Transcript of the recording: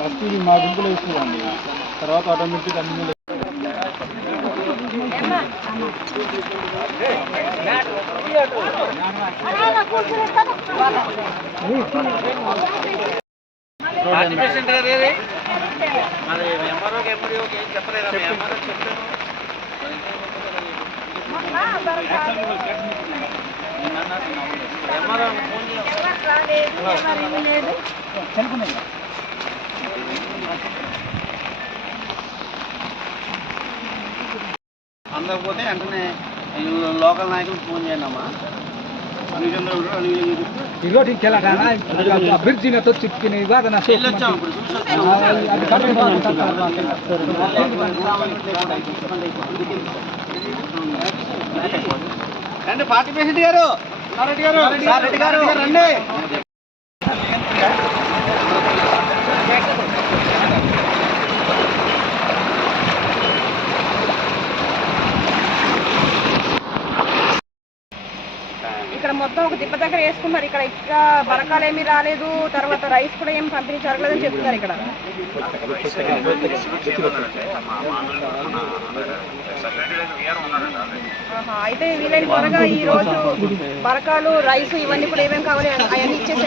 First ఇది మా గుంపులో వేస్తుందండి తర్వాత ఆటోమేటిక్ అన్ని అందకపోతే వెంటనే లోకల్ నాయకులకు ఫోన్ చేయండి అమ్మా. చిక్కిన రండి పార్టీ ప్రెసిడెంట్ గారు. రెడ్డి గారు. రెడ్డి గారు రండి. ఇక్కడ మొత్తం ఒక దిబ్బ దగ్గర వేసుకున్నారు. ఇక్కడ ఇక్కడ బరకాలు ఏమీ రాలేదు. తర్వాత రైస్ కూడా ఏం పంపిణీ జరగలేదని చెప్తున్నారు ఇక్కడ. అయితే వీలైన త్వరగా ఈ రోజు బరకాలు రైస్ ఇవన్నీ కూడా ఏమేమి కావాలి అవన్నీ ఇచ్చేసి